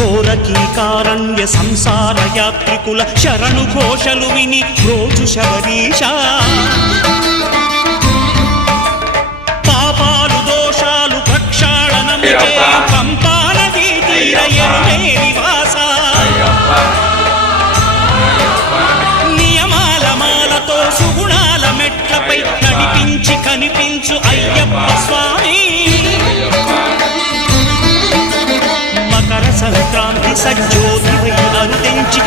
ఘోరకీకారణ్య సంసార యాత్రికుల శరణు ఘోషలు విని రోజు శబరీష పాపాలు దోషాలు ప్రక్షాళనం పంపా నదీ తీర ఎరుమే నివాస నియమాల మాలతో సుగుణాల మెట్లపై నడిపించి కనిపించు అయ్యప్ప స్వామి సంక్రాంతి సజ్జోతి వై అరుదించి